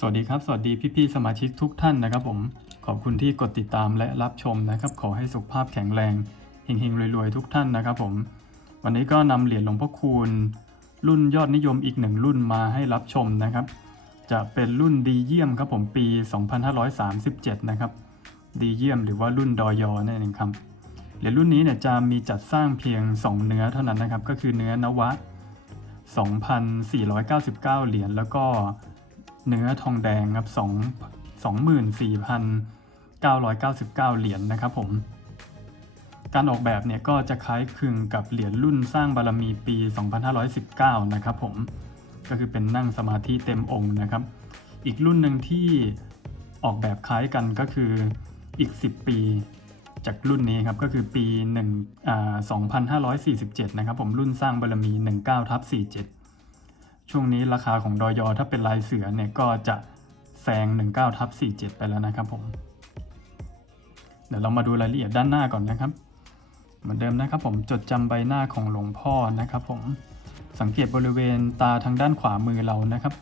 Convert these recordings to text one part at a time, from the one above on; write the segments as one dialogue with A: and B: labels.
A: สวัสดีครับ สวัสดีพี่ๆสมาชิกทุกท่านนะครับผม ขอบคุณที่กดติดตามและรับชมนะครับ ขอให้สุขภาพแข็งแรงเฮงๆรวยๆทุกท่านนะครับผม วันนี้ก็นำเหรียญหลวงพ่อคูณ รุ่นยอดนิยมอีกหนึ่งรุ่นมาให้รับชมนะครับ จะเป็นรุ่นดีเยี่ยมครับผมปี 2537 นะครับ ดีเยี่ยมหรือว่ารุ่นดอยอนั่นเองครับเหรียญรุ่นนี้เนี่ยจะมีจัดสร้างเพียง 2 เนื้อเท่านั้นนะครับ ก็คือเนื้อนวะ 2,499 เหรียญแล้วก็ เนื้อทองแดงครับ2 24,999 เหรียญนะครับผมการออกแบบเนี่ยก็จะคล้ายคลึงกับเหรียญรุ่นสร้างบารมีปี 2519 นะครับผมก็คือเป็นนั่งสมาธิเต็มองค์นะครับ อีกรุ่นหนึ่งที่ออกแบบคล้ายกันก็คืออีก 10 ปีจากรุ่นนี้ครับก็คือปี1อ่า2547 นะครับผมรุ่นสร้างบารมี 19ทับ47 ช่วงนี้ราคาของดอยอถ้าเป็นลายเสือเนี่ยก็จะแซง19ทับ47 ไปแล้วนะครับผมเดี๋ยวเรามาดูรายละเอียดด้านหน้าก่อนนะครับ เหมือนเดิมนะครับผมจดจำใบหน้าของหลวงพ่อนะครับผมสังเกตบริเวณตาทางด้านขวามือเรานะครับ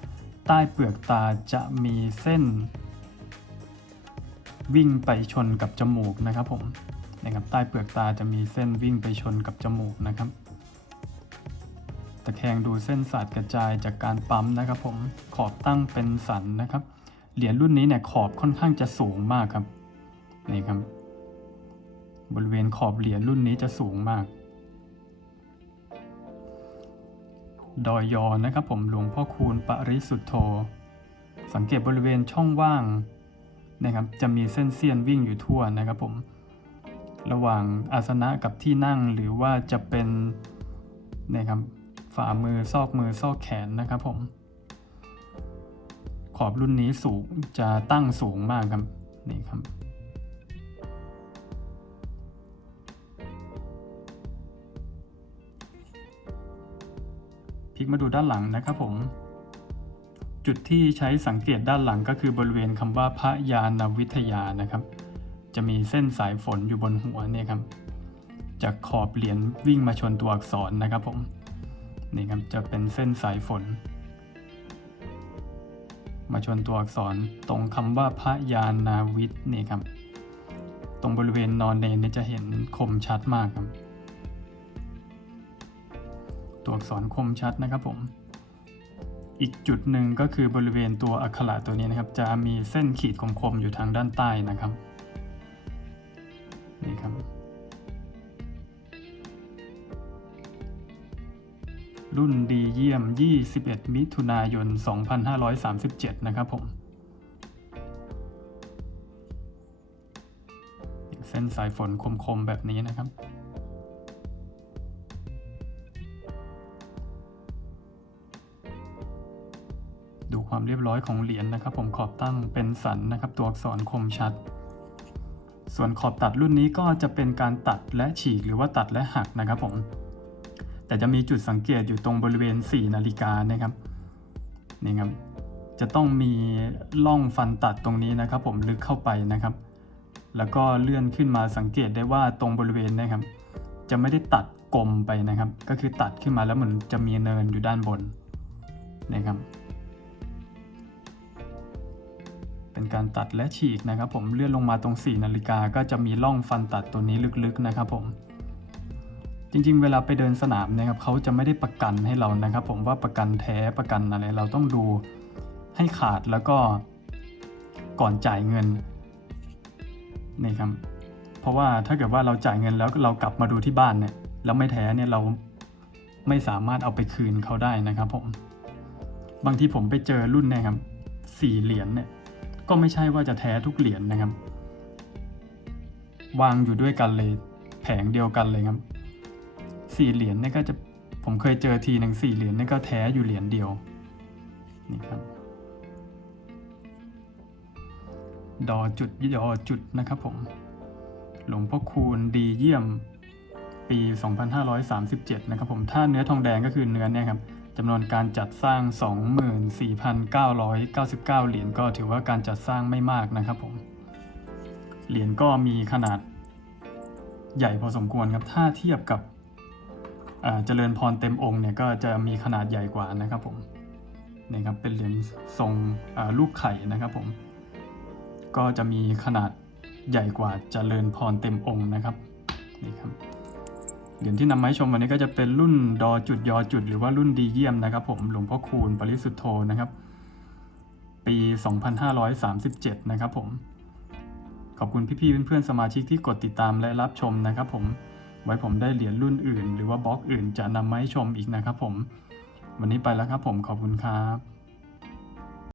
A: ใต้เปลือกตาจะมีเส้น วิ่งไปชนกับจมูกนะครับผมนะครับใต้เปลือกตาจะมีเส้นวิ่งไปชนกับจมูกนะครับ ตะแคงดูเส้นสาดกระจายจากการปั๊มนะครับ ผมขอบตั้งเป็นสันนะครับ เหรียญรุ่นนี้เนี่ยขอบค่อนข้างจะสูงมากครับนี่ครับ บริเวณขอบเหรียญรุ่นนี้จะสูงมาก ดอยยอนะครับผมหลวงพ่อคูณปริสุทธโธ สังเกตบริเวณช่องว่างนะครับจะมีเส้นเสี้ยนวิ่งอยู่ทั่วนะครับผมระหว่างอาสนะกับที่นั่งหรือว่าจะเป็นนะครับ ฝ่ามือซอกมือซอกแขนนะครับผม ขอบรุ่นนี้สูงจะตั้งสูงมากครับ นี่ครับ พลิกมาดูด้านหลังนะครับผม จุดที่ใช้สังเกตด้านหลังก็คือบริเวณคำว่าพระยานวิทยานะครับ จะมีเส้นสายฝนอยู่บนหัวเนี่ยครับ จากขอบเหรียญวิ่งมาชนตัวอักษรนะครับผม นี่ครับจะเป็นเส้นสายฝน มาชนตัวอักษรตรงคำว่าพระยานาวิทย์นี่ครับ ตรงบริเวณนอนเนนเนี่ยจะเห็นคมชัดมากครับ ตัวอักษรคมชัดนะครับผม อีกจุดหนึ่งก็คือบริเวณตัวอักขระตัวนี้นะครับ จะมีเส้นขีดคมๆอยู่ทางด้านใต้นะครับ นี่ครับ รุ่นดีเยี่ยม 21 มิถุนายน 2537 นะครับผม เส้นสายฝนคมๆ แบบนี้นะครับ ดูความเรียบร้อยของเหรียญนะครับ ผมขอบตั้งเป็นสันนะครับ ตัวอักษรคมชัด ส่วนขอบตัดรุ่นนี้ก็จะเป็นการตัดและฉีกหรือว่าตัดและหักนะครับผม แต่จะมีจุดสังเกตอยู่ตรงบริเวณ 4 นาฬิกานะครับนี่ครับ จะต้องมีล่องฟันตัดตรงนี้นะครับ ผมลึกเข้าไปนะครับ แล้วก็เลื่อนขึ้นมาสังเกตได้ว่าตรงบริเวณนะครับ จะไม่ได้ตัดกลมไปนะครับ ก็คือตัดขึ้นมาแล้วเหมือนจะมีเนินอยู่ด้านบนนะครับ เป็นการตัดและฉีกนะครับ ผมเลื่อนลงมาตรง 4 นาฬิกาก็จะมีร่องฟันตัดตัวนี้ลึกๆนะครับ ผม จริง ๆ เวลาไปเดินสนามนะครับเขาจะไม่ได้ประกันให้เรานะครับ ผมว่าประกันแท้ประกันอะไรเราต้องดูให้ขาดแล้วก็ก่อนจ่ายเงินนี่ครับเพราะว่าถ้าเกิดว่าเราจ่ายเงินแล้วเรากลับมาดูที่บ้านเนี่ยแล้วไม่แท้เนี่ยเราไม่สามารถเอาไปคืนเขาได้นะครับ ผม บางทีผมไปเจอรุ่นเนี่ยครับสี่เหรียญเนี่ยก็ไม่ใช่ว่าจะแท้ทุกเหรียญนะครับ วางอยู่ด้วยกันเลยแผงเดียวกันเลยครับ สี่เหรียญเนี่ยก็จะผมเคยเจอทีหนึ่งสี่เหรียญเนี่ยก็แท้อยู่เหรียญเดียวนี่ครับดอจุดยอจุดนะครับผม หลวงพ่อคูณดีเยี่ยมปี 2537 นะครับผม ถ้าเนื้อทองแดงก็คือเนื้อเนี่ยครับจำนวนการจัดสร้าง 24,999 เหรียญก็ถือว่าการจัดสร้างไม่มากนะครับผม เหรียญก็มีขนาดใหญ่พอสมควรครับ ถ้าเทียบกับ เจริญพรเต็มองค์เนี่ยก็จะมีขนาดใหญ่กว่านะครับผมนี่ครับเป็นเหรียญทรงรูปไข่นะครับผม ก็จะมีขนาดใหญ่กว่าเจริญพรเต็มองค์นะครับนี่ครับเหรียญที่นำมาให้ชมวันนี้ก็จะเป็นรุ่นดอจุดยอจุด หรือว่ารุ่นดีเยี่ยมนะครับผมหลวงพ่อคูณปริสุทธโธนะครับ ปี 2537 นะครับผมขอบคุณพี่ๆเพื่อนๆสมาชิกที่กดติดตามและรับชมนะครับผม ไว้ผมได้เหรียญรุ่นอื่น หรือว่าบล็อกอื่นจะนำมาให้ชมอีกนะครับผม วันนี้ไปแล้วครับผมขอบคุณครับ